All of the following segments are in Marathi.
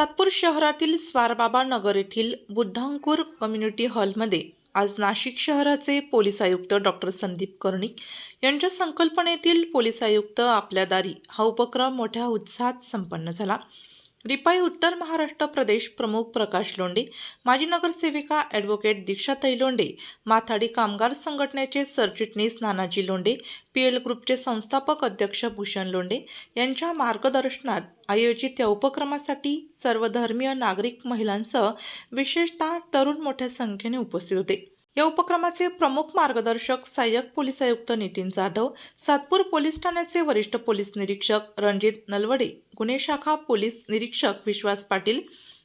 सातपूर शहरातील स्वारबाबा नगर येथील बुद्धांकूर कम्युनिटी हॉलमध्ये आज नाशिक शहराचे पोलीस आयुक्त डॉक्टर संदीप कर्णिक यांच्या संकल्पनेतील पोलीस आयुक्त आपल्या दारी हा उपक्रम मोठ्या उत्साहात संपन्न झाला. रिपाई उत्तर महाराष्ट्र प्रदेश प्रमुख प्रकाश लोंढे माजी नगरसेविका ॲडव्होकेट दीक्षाताई लोंढे माथाडी कामगार संघटनेचे सरचिटणीस नानाजी लोंढे पी एल ग्रुपचे संस्थापक अध्यक्ष भूषण लोंढे यांच्या मार्गदर्शनात आयोजित या उपक्रमासाठी सर्वधर्मीय नागरिक महिलांसह विशेषतः तरुण मोठ्या संख्येने उपस्थित होते. या उपक्रमाचे प्रमुख मार्गदर्शक सहाय्यक पोलीस आयुक्त नितीन जाधव सातपूर पोलीस ठाण्याचे वरिष्ठ पोलीस निरीक्षक रणजित नलवडे गुन्हे शाखा पोलीस निरीक्षक विश्वास पाटील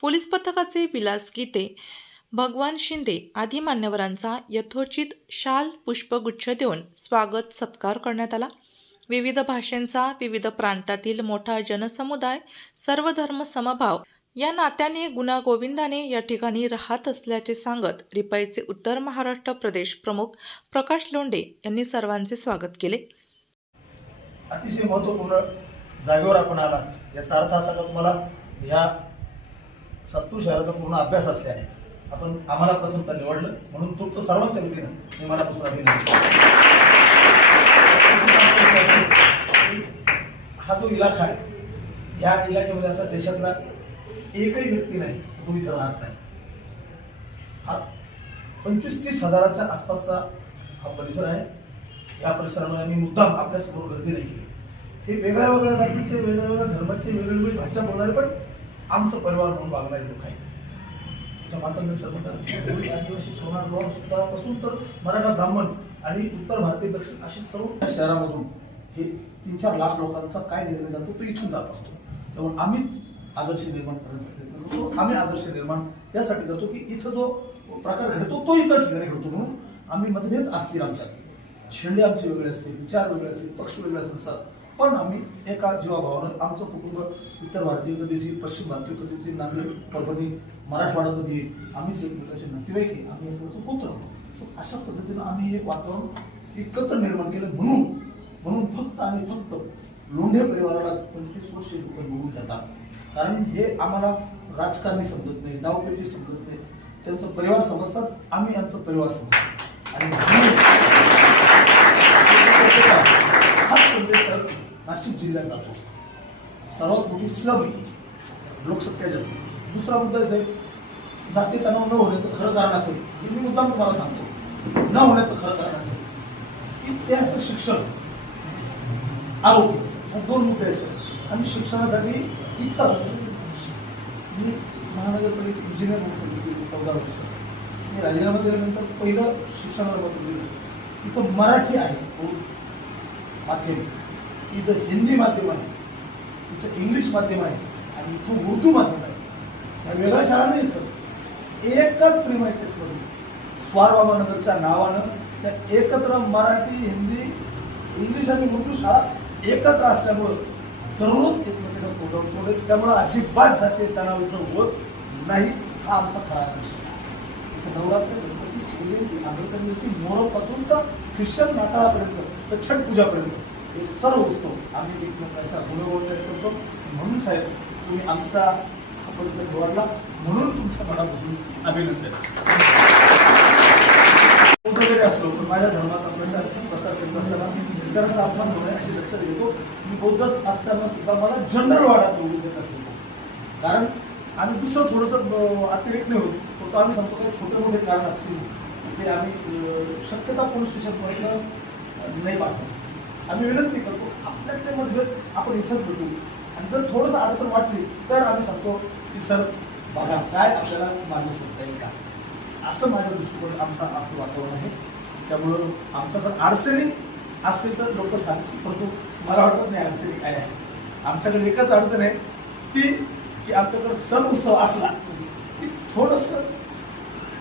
पोलीस पथकाचे विलास गीते भगवान शिंदे आदी मान्यवरांचा यथोचित शाल पुष्पगुच्छ देऊन स्वागत सत्कार करण्यात आला. विविध भाषांचा विविध प्रांतातील मोठा जनसमुदाय सर्व धर्म समभाव या नात्याने गुणागोविंदाने या ठिकाणी राहत असल्याचे सांगत रिपाईचे उत्तर महाराष्ट्र प्रदेश प्रमुख प्रकाश लोंडे यांनी सर्वांचे स्वागत केले. अतिशय महत्त्वपूर्ण जागेवर आपण आलात. याचा अर्थ असा का तुम्हाला ह्या सत्तू शहराचा पूर्ण अभ्यास असल्याने आपण आम्हाला प्रथमतः निवडलं. म्हणून तुमचं सर्वांच्या वतीनं मी मला दुसरा अभिनंदन हा जो इलाका आहे ह्या इलाक्यामध्ये असा देशातला एकही व्यक्ती नाही तो इथं राहत नाही. हा पंचवीस तीस हजाराच्या आसपासचा हा परिसर आहे. या परिसरामध्ये आम्ही मुद्दाम आपल्यासमोर गर्दी नाही केली. हे वेगळ्या वेगळ्या जातीचे वेगळ्या वेगळ्या धर्माचे वेगवेगळी भाषा बोलणारे पण आमचं परिवार म्हणून वागणारे लोक आहेत. आदिवासी सोनार लोक सुतारापासून तर मराठा ब्राह्मण आणि उत्तर भारतीय दक्षिण असे सर्व शहरामधून हे तीन चार लाख लोकांचा काय निर्णय जातो तो इथून जात असतो. त्यामुळे आम्हीच आदर्श निर्माण करण्याचा प्रयत्न करतो. आम्ही आदर्श निर्माण यासाठी करतो की इथं जो प्रकार घडतो तो इतर ठिकाणी घडतो म्हणून आम्ही मतभेद असतील आमच्यात. छेंडे आमचे वेगळे असतील विचार वेगळे असतील पक्ष वेगळे असतात पण आम्ही एका जीवाभावानं आमचं कुटुंब उत्तर भारतीय कधीची पश्चिम भारतीय कधीची नांदेड परभणी मराठवाडा कधी आम्ही आम्हीच एकमेकाचे नातेवाईक आहे. आम्ही एकमेकाचं पुत्र आहोत. अशा पद्धतीनं आम्ही हे वातावरण एकत्र निर्माण केलं म्हणून म्हणून फक्त आणि फक्त लोंढे परिवाराला पंचवीस वर्षे लोक निवडून देतात. कारण हे आम्हाला राजकारणी समजत नाही डावपेची समजत नाही. त्यांचा परिवार समजतात आम्ही आमचा परिवार समजतो. आणि नाशिक जिल्ह्यात जातो. सर्वात मोठी स्लम ही लोकसंख्या जास्त. दुसरा मुद्दा आहे जाती तणाव न होण्याचं खरं कारण असेल हे मी मुद्दाम तुम्हाला सांगतो. न होण्याचं खरं कारण असेल की ते असं शिक्षण आरोग्य हे दोन मुद्दे आहेत. आणि आम्ही शिक्षणासाठी तिथं मी महानगरपालिकेत इंजिनियर म्हणून सर्व्हिस केली चौदा वर्ष. मी राजीनामा दिल्यानंतर पहिलं शिक्षणाला महत्त्व दिलं तिथं मराठी आहे माध्यम. इथं हिंदी माध्यम आहे इथं इंग्लिश माध्यम आहे आणि इथं उर्दू माध्यम आहे. ह्या वेगळ्या शाळा नाही सर. एकच प्रिमायसेसमध्ये स्वारबाबा नगरच्या नावानं त्या एकत्र मराठी हिंदी इंग्लिश आणि उर्दू शाळा एकत्र असल्यामुळं दररोज एकमेकांना त्यामुळं अजिबात जाते तणाव इथं होत नाही. हा आमचा खरा विषय इथं नवरात्र गणपती श्रीदेवी होती मोहरपासून तर ख्रिश्चन नाताळापर्यंत तर छठ पूजापर्यंत हे सर्व उत्सव आम्ही एकमेकांच्या गुणगौरव करतो. म्हणून साहेब तुम्ही आमचा हा परिसर निवडला. म्हणून तुमच्या मनापासून अभिनंदन. कुठं जरी असलो पण माझ्या धर्माचा प्रचार प्रसार करत असताना इतरांचा अपमान होणार असे लक्षात घेतो मी बौद्ध असताना सुद्धा मला जनरल वाड्यात निवडून देत असतो कारण आम्ही दुसरं थोडंसं अतिरिक्त नाही होत. फक्त आम्ही सांगतो काही छोटे मोठे कारण असतील. ते आम्ही शक्यता पोलीस स्टेशनपर्यंत नाही पाठवतो. आम्ही विनंती करतो आपल्यातले मतभेद आपण इथंच भेटू आणि जर थोडंसं अडचण वाटली तर आम्ही सांगतो की सर बघा काय आपल्याला मार्ग शोधता येईल का? असं माझ्या दृष्टिकोन आमचा असं वातावरण आहे. त्यामुळं आमच्याकडे अडचणी असतील तर लोक सांगतील परंतु मला वाटत नाही अडचणी काय आहे. आमच्याकडे एकच अडचण आहे ती की आमच्याकडे सण उत्सव असला की थोडस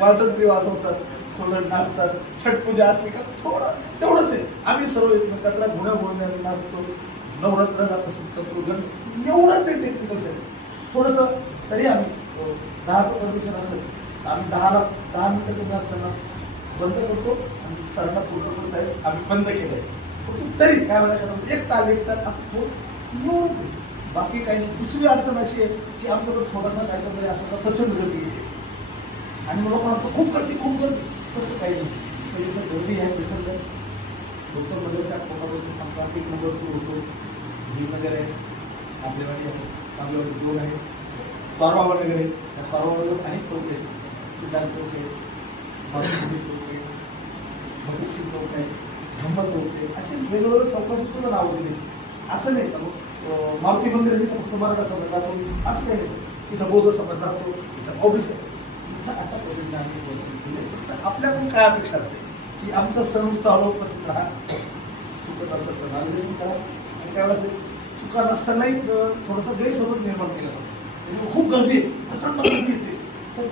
वाजंत्री वाजवतात थोडं नाचतात छटपूजा असली का थोडं तेवढंच आहे. आम्ही सर्व एकमेकांना गुन्हा बोलण्याला नाचतो नवरात्राला तसंच करतो गण एवढंच आहे टेक्निकल आहे. थोडंसं तरी आम्ही दहाचं परमिशन असेल आम्ही दहाला दहा मिनिटं तुम्ही असताना बंद करतो आणि सरांना फोटो करतो साहेब आम्ही बंद केलंय परंतु तरी काय म्हणायचं एक ताल एक ताल असं थोडं एवढंच आहे. बाकी काही दुसरी अडचण अशी आहे की आमच्याकडे छोटासा काहीतरी असं तर प्रचंड गर्दी येते. आणि मग लोकांना खूप गर्दी खूप गर्दी. तसं काही नाही. तर गर्दी आहे प्रचंड. डॉक्टर नगरच्या कोणापासून आमचा एक नंबर सुरू होतो. भीमनगर आहे. आपल्यावाडी आहे. आपल्यावाडी दोन आहे. स्वारबाबा नगर आहे. त्या स्वारबाबावर अनेक चौक आहेत. सिद्धांत चौक आहे. चौक भगतसिंग चौक आहे धम्म चौक आहे असे वेगवेगळ्या चौकाची सुद्धा नावं दिली. असं नाही का मग? मारुती मंदिर मी फक्त मराठा समाज राहतो. असं काही नाही सर. इथं बौद्ध समाज राहतो इथं ऑफिस आहे. इथं अशा पद्धतीने आम्ही वर्तन केले. तर आपल्याकडून काय अपेक्षा असते? की आमचं सण नुसतं उपस्थित राहा. चुकत असेल तर मार्गदर्शन करा. आणि काय वेळेस चुका नसतानाही थोडंसं गैरसमज निर्माण केला जातो. खूप गर्दी आहे. प्रचंड गर्दी येते सर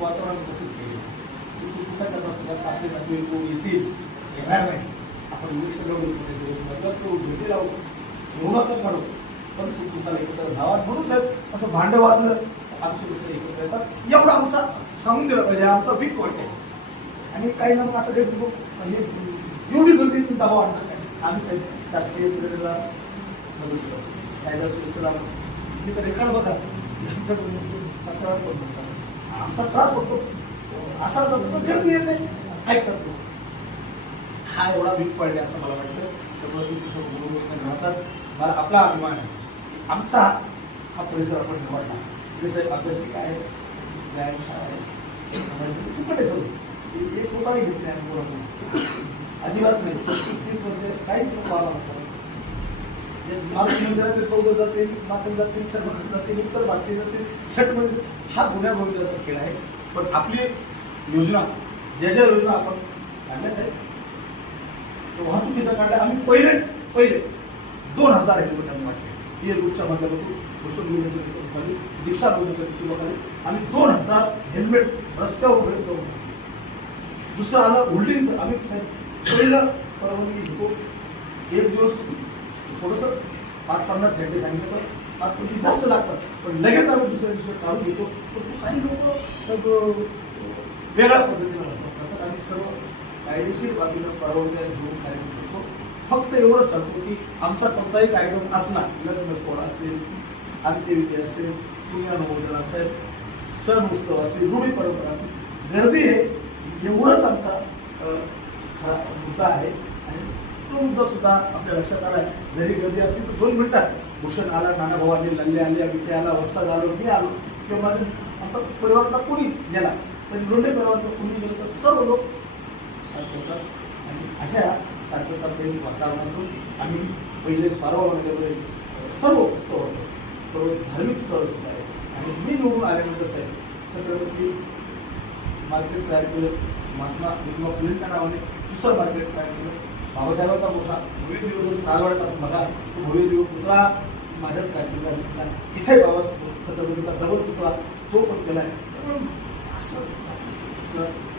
वातावरण तसंच केलं सुद्धा सुटका करणार सगळ्यात आपले नातेवाईक कोण येतील येणार नाही. आपण इलेक्शन लढवू मतलब करू भेटी लावू निवडणूक काढू पण सुटुकाला एकत्र धावा म्हणून साहेब असं भांडं वाजलं आमची गोष्ट एकत्र येतात. एवढा आमचा सांगून दिलं पाहिजे आमचा वीक पॉईंट आहे. आणि काही ना मग असं काही सांगतो हे एवढी गर्दी तुम्ही दबाव नाही आम्ही साहेब शासकीय पिरियडला मदत करतो कायदा सुव्यवस्थेला मी तर रेकॉर्ड बघा. सतरा आमचा त्रास होतो. असाच असतो गर्दी येते. ऐकतात लोक. हा एवढा वीक पडले असं मला वाटतं. त्यामुळे तुमच्या सर्व गुरुवर्ग राहतात मला आपला अभिमान आहे. की आमचा हा परिसर आपण निवडला. म्हणजे साहेब अभ्यासिक आहे व्यायामशाळा आहे. समाजामध्ये फुकट आहे सगळं? एक रुपया घेत नाही आम्ही मुलांना अजिबात नाही. पस्तीस तीस वर्ष काहीच नको आम्हाला जे मार्च मंदिरात बौद्ध जातील मातन जातील शर्मा जाते उत्तर भारतीय जातील छट म्हणजे हा गुन्ह्या गोविंदाचा खेळ आहे. पण आपली योजना ज्या ज्या योजना आपण काढल्या साहेब तर वाहतुकीचा काढल्या आम्ही पहिले पहिले दोन हजार हेल्मेट वाटले. पी एल ग्रुपच्या माध्यमातून भूषण योजनेच्या नेतृत्वाखाली दीक्षा योजनेच्या नेतृत्वाखाली आम्ही दोन हजार हेल्मेट रस्त्यावर उभे करून दुसरं आलं होल्डिंगचं आम्ही साहेब पहिलं परवानगी घेतो. एक दिवस थोडंसं पाच पन्नास घंटे सांगितलं पण पाच पन्नास जास्त लागतात. पण लगेच आम्ही दुसऱ्या दिवशी काढून घेतो. पण काही लोक सगळं वेगळ्या पद्धतीनं करतात आम्ही सर्व कायदेशीर बाबीनं परवानग्या घेऊन कार्यक्रम करतो. फक्त एवढंच सांगतो की आमचा कोणताही कार्यक्रम असला लग्न सोहळा असेल अंत्यविधी असेल पुण्यनमोदन असेल सण उत्सव असेल रूढी परंपरा असेल गर्दी आहे एवढंच आमचा खरा मुद्दा आहे. आणि तो मुद्दा सुद्धा आपल्या लक्षात आला आहे. जरी गर्दी असली तर दोन मिनिटात भूषण आला नाना भाऊ आले लल्ले आले विखे आला वस्ताद आलो मी आलो. किंवा माझं आमचा परिवारातला कोणी गेला तरी लोंढे परिवारातलं कोणी गेलं तर सर्व लोक शांत होतात. आणि अशा शांतताप्रेमी वातावरणातून आम्ही पहिले स्वारवामध्ये सर्व स्थळ होतं सर्व धार्मिक स्थळ सुद्धा आहे आणि मी निवडून आल्यानंतर साहेब छत्रपती मार्केट तयार केलं. महात्मा ज्योतिबा फुलेंच्या नावाने दुसरं मार्केट तयार केलं. बाबासाहेबांचा मोठा भव्य दिवस नागवड्यात आपण बघा तो भव्य दिवस पुतळा माझ्याच कारकिर्दीत घेतला इथे बाबा छत्रपतीचा प्रबल पुतळा तो पण केला आहे.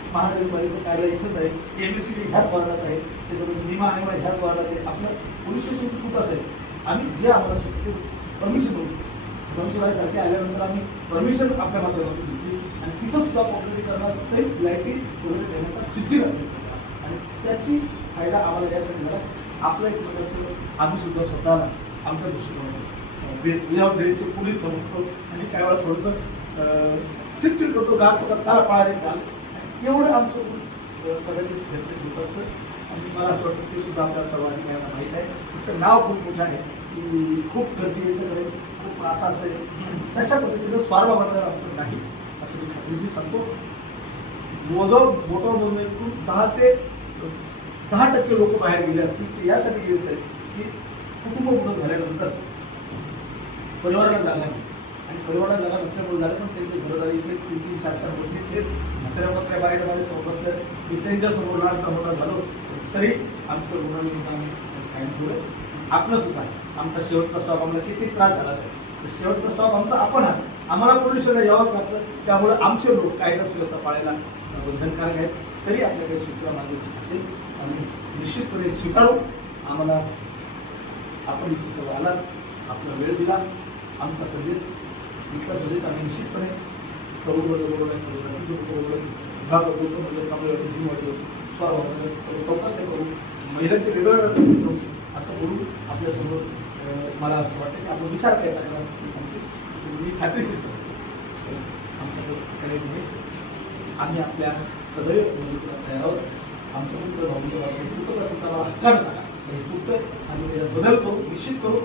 महानगरपालिकेचं कार्यालय इथंच आहे एमबीसीबी ह्याच वार्डात आहे त्याच्यामध्ये निमा आहे ह्याच वार्डात आहे आपलं पोलीस स्टेशन सुद्धा असेल आम्ही जे आम्हाला शक्य परमिशन होती धनशिवायसारखे आल्यानंतर आम्ही परमिशन आपल्या माध्यमातून घेतली आणि तिथं सुद्धा कॉम्प्युटरीकरणात सेफ लाईटी वगैरे देण्याचा जिद्दी राहते आणि त्याची फायदा आम्हाला यासाठी झाला आपलं एक मत असेल आम्ही सुद्धा स्वतःला आमच्या दृष्टिकोनातून विदाउट पोलीस समजतो आणि काही वेळा थोडंसं चिडचिड करतो गात तुका चला पळाले घाल. एवढं आमचं कदाचित प्रयत्न घेत असतं आणि मला असं वाटतं ते सुद्धा आपल्या सर्वाधिकाऱ्यांना माहीत आहे. फक्त नाव खूप मोठं आहे. की खूप गर्दी याच्याकडे. खूप असं असेल. तशा पद्धतीनं स्वार्भ वाटणार आमचं नाही असं मी खात्रीशी सांगतो. मोजो मोठं मोजण्यातून दहा ते दहा टक्के लोक बाहेर गेले असतील ते यासाठी गेले साहेब की कुटुंब मोठं झाल्यानंतर परिवाराला जागा नाही. आणि परिवाराला जागा नसल्यामुळे झालं पण त्यांचे घरदारी इथे तीन तीन चार चार गोष्टी इथे म्हाताऱ्या बाहेर माझ्यासमोर असल्या मी त्यांच्यासमोर लहान झालो. तरी आमचं रुग्णालय आम्ही कायम ठेवलं आपलं सुद्धा आमचा शेवटचा स्टॉप आम्हाला किती त्रास झाला असेल. तर शेवटचा स्टॉप आमचा आपण हा आम्हाला पोलिसांना यावंच लागतं त्यामुळे आमचे लोक कायदा सुव्यवस्था पाळायला बंधनकारक आहेत. तरी आपल्याकडे सूचना मागायची असेल. आम्ही निश्चितपणे स्वीकारू. आम्हाला आपण इथे सर्व आलात. आपला वेळ दिला. आमचा संदेश इथला सर्व्हिस आम्ही निश्चितपणे तरुण वर्ग बरोबर आहे सर्व बरोबर विभाग बरोबर म्हणजे आपल्या भीम वाटतो स्वाभाविक म्हणजे सर्व चौकात ते करू महिलांचे वेगळं करू असं बोलून आपल्यासमोर मला असं वाटतं की आपण विचार केला पाहिजे. असं सांगतो. मी खात्रीशीर सांगतो आमच्याकडे म्हणजे आम्ही आपल्या सदैव निवडणुकीला तयार आहोत. आमच्या मित्र भाऊंच्या पुस्तक असं त्याला हक्कानं सांगा. हे पुस्तक आम्ही त्याच्यात बदल करू निश्चित करू.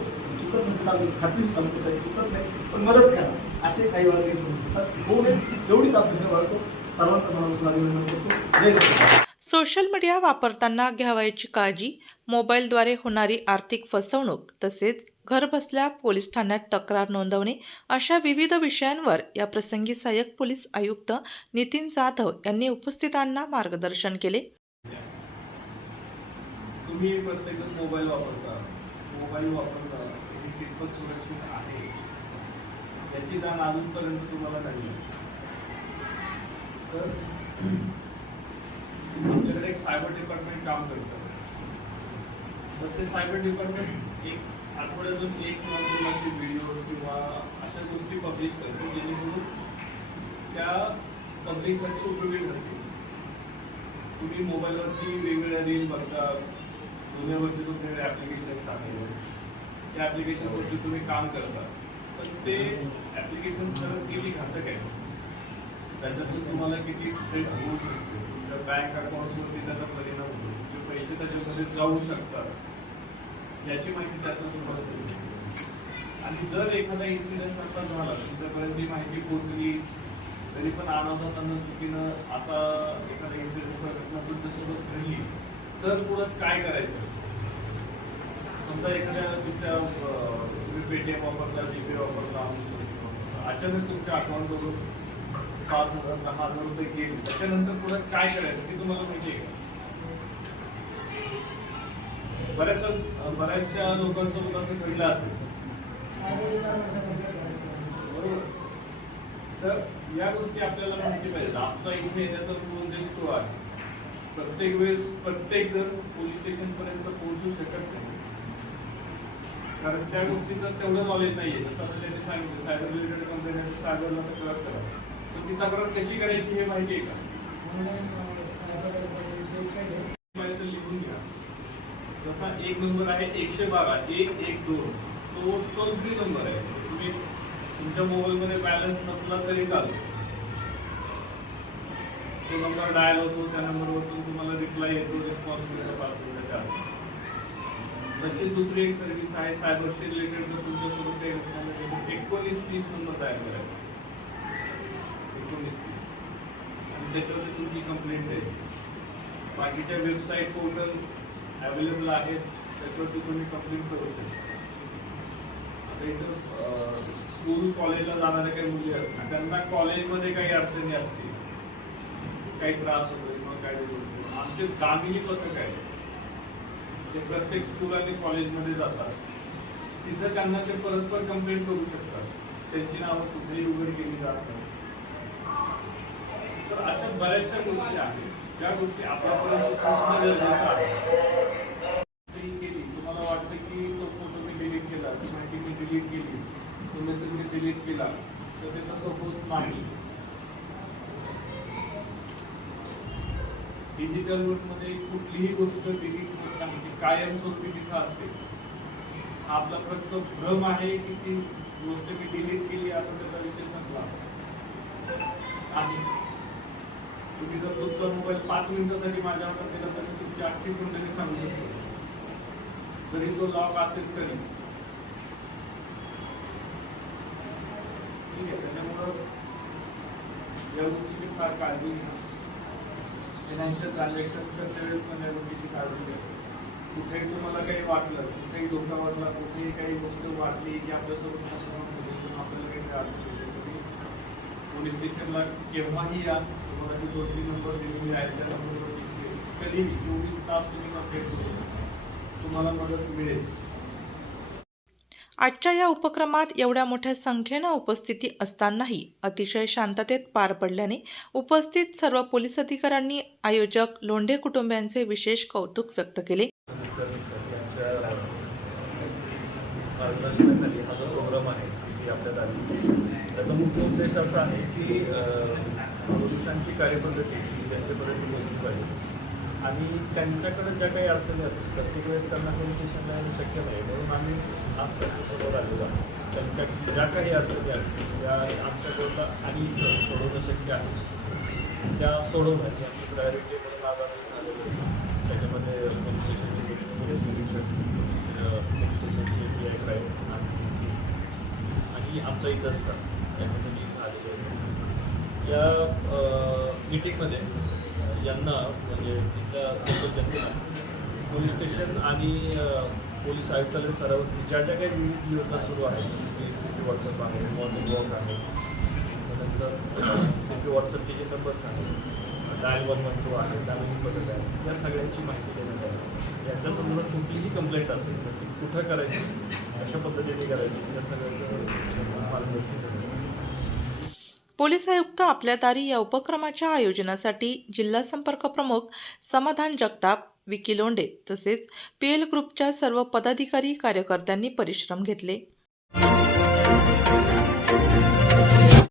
चुकत नसेल आम्ही खात्रीशीर सांगतो साहेब चुकत नाही पण मदत करा असे काही वेळा काही समजतात होऊ नये एवढीच अपेक्षा बाळगतो. सर्वांचा मनापासून अभिनंदन करतो. जय श्री सोशल मीडिया वापरताना घ्यावयाची काळजी मोबाईलद्वारे होणारी आर्थिक फसवणूक तसेच घरबसल्या पोलीस ठाण्यात तक्रार नोंदवणे अशा विविध विषयांवर या प्रसंगी सहाय्यक पोलीस आयुक्त नितीन जाधव यांनी उपस्थितांना मार्गदर्शन केले. तुम्ही प्रत्येकच मोबाईल वापरता. मोबाईल वापरता खूपच सुरक्षित आहे. याची जाण अजूनपर्यंत तुम्हाला नाही. आहे. तर आमच्याकडे एक सायबर डिपार्टमेंट काम करतं. तर ते सायबर डिपार्टमेंट एक आठवड्यातून एक दोन असे व्हिडिओ किंवा अशा गोष्टी पब्लिश करतो जेणेकरून त्या पब्लिकसाठी उपयोगी ठरतील तुम्ही मोबाईलवरती वेगवेगळ्या रील बघता दुनियावरती तुमच्याकडे ॲप्लिकेशन्स आहेत. त्या ॲप्लिकेशनवरती तुम्ही काम करता तर ते ॲप्लिकेशन खरंच किती घातक आहे त्याच्यातून तुम्हाला किती फ्रेश होऊ शकतो? तुमच्या बँक अकाउंट्सवरती त्याचा परिणाम होतो. तुमचे पैसे त्याच्यामध्ये जाऊ शकतात याची माहिती त्यातून तुम्हाला मिळते. आणि जर एखादा इन्सिडेंट असा झाला तुमच्यापर्यंत ही माहिती पोहोचली तरी पण अनावधानानं चुकीनं असा एखादा इन्सिडेंट घटना तुमच्यासोबत घडली तर पुढं काय करायचं? समजा एखाद्या तुमच्या तुम्ही पेटीएम वापरला जीपे वापरला वापरला. अचानक तुमच्या अकाउंटवरून पाच हजार दहा हजार रुपये गेले. त्याच्यानंतर पुढे काय करायचं? ते तुम्हाला माहिती आहे बऱ्याचशा बऱ्याचशा लोकांसोबत असं घडलं असेल. बरोबर? तर या गोष्टी आपल्याला माहिती पाहिजे आमचा इथे येण्याचा उद्देश तो आहे. प्रत्येक वेळेस प्रत्येक जण पोलीस स्टेशन पर्यंत पोहोचू शकत नाही. कारण त्या गोष्टीचं तेवढं नॉलेज नाहीये. जसं त्यांनी सांगितलं सायबर रिलेटेड कंप्लेंट सायबरला तक्रार करा. तर ती तक्रार कशी करायची हे माहिती आहे का लिहून घ्या. जसा एक नंबर आहे एकशे बारा एक एक दोन. तो टोल फ्री नंबर आहे. तुम्ही तुमच्या मोबाईलमध्ये बॅलन्स नसला तरी चालेल. तो नंबर डायल होतो त्या नंबरवरतून तुम्हाला रिप्लाय येतो रिस्पॉन्स मिळतो पाच मिनिटाच्या तशी दुसरी एक सर्व्हिस आहे सायबरशी रिलेटेड जर तुमच्यासोबत काही घटना घडली एकोणीस तीस नंबर तयार करायचा एकोणीस तीस. आणि त्याच्यावरती तुमची कंप्लेंट द्यायची बाकीच्या वेबसाईट पोर्टल अवेलेबल आहेत त्याच्यावरती तुम्ही कंप्लेंट करू शकता आता इथं स्कूल कॉलेजला जाणाऱ्या काही मुली असतात त्यांना कॉलेजमध्ये काही अडचणी असतील काही त्रास होतो किंवा काही आमचे दामिनी पथक आहे प्रत्येक स्कूल आणि कॉलेजमध्ये जातात, तिथं त्यांना ते परस्पर कंप्लेंट करू शकतात. त्यांची नावं कुठेही उघड केली जात नाही. तर अशा बऱ्याचशा गोष्टी आहेत. ज्या गोष्टी आपल्यापर्यंत पोहोचणं गरजेचं आहे. केली. तुम्हाला वाटतं की तो फ़ोटो मी डिलीट केला माहिती मी डिलीट केली तो मेसेज मी डिलीट केला, तर ते तसं होत नाही. डिजिटलमध्ये कुठलीही गोष्ट डिलीट होत नाही ती कायमस्वरूपी तिथं असते. आपला फक्त भ्रम आहे की ती गोष्ट मी डिलीट केली आता त्याचा विषय संपला. आणि तुम्ही जर तुमचा मोबाईल पाच मिनिटासाठी माझ्या हातात दिला तर मी तुमची आठशे कुंडली सांगू शकतो? जरी तो लॉक असेल तरी. ठीक आहे त्याच्यामुळं या गोष्टीची फार काळजी घेणार फायनान्शियल ट्रान्झॅक्शन करते वेळेस पण या गोष्टीची काळजी घ्या. कुठेही तुम्हाला काही वाटलं कुठेही धोका वाटला कुठेही काही गोष्ट वाटली की आपल्यासोबत फसवणूक होते आपल्याला काही त्रास तुम्ही पोलीस स्टेशनला केव्हाही या. तुम्हाला जी टोटली नंबर दिलेली आहे त्या नंबरवर कधीही चोवीस तास तुम्ही कॉन्टॅक्ट करू शकता. तुम्हाला मदत मिळेल. आजच्या या उपक्रमात एवढ्या मोठ्या संख्येनं उपस्थिती असतानाही अतिशय शांततेत पार पडल्याने उपस्थित सर्व पोलीस अधिकाऱ्यांनी आयोजक लोंढे कुटुंबियांचे विशेष कौतुक व्यक्त केले. त्याचा मुख्य उद्देश असा आहे की पोलिसांची कार्यपद्धती जनतेपर्यंत पोहोचली पाहिजे. आणि त्यांच्याकडे ज्या काही अडचणी असतात प्रत्येक वेळेस त्यांना पोलीस स्टेशनला येणं शक्य नाही. म्हणून आम्ही आज त्यांच्यासमोर आलेलो आहोत. त्यांच्या ज्या काही अडचणी असतील त्या आमच्याकडून आणि सोडवणं शक्य आहे. त्या सोडवणं आमची प्रायोरिटी म्हणून आज आम्ही आलेलो त्याच्यामध्ये पोलीस स्टेशनची गोष्ट पोलीस निरीक्षक पोलीस स्टेशनचे पी आय क्राईम आणि आमचा इथं असतात त्याच्यासाठी इथं आलेले आहे या मीटिंगमध्ये यांना म्हणजे इथल्या लोकल जनतेला पोलीस स्टेशन आणि पोलीस आयुक्तालय स्तरावरती ज्या ज्या काही विविध योजना सुरू आहेत सी पी व्हॉट्सअप आहे मॉर्निंग वॉक आहे त्यानंतर सी व्हॉट्सअपचे जे नंबर्स आहेत डायल वन वन टू आहे डायलिंग बदल आहे या सगळ्यांची माहिती देण्यात आली. याच्यासंदर्भात कुठलीही कंप्लेंट असेल तर ती कुठं करायची कशा पद्धतीने करायची या सगळ्याचं मार्गदर्शन पोलीस आयुक्त आपल्या दारी या उपक्रमाच्या आयोजनासाठी जिल्हा संपर्क प्रमुख समाधान जगताप विकी लोंढे तसेच पीएल ग्रुपच्या सर्व पदाधिकारी कार्यकर्त्यांनी परिश्रम घेतले.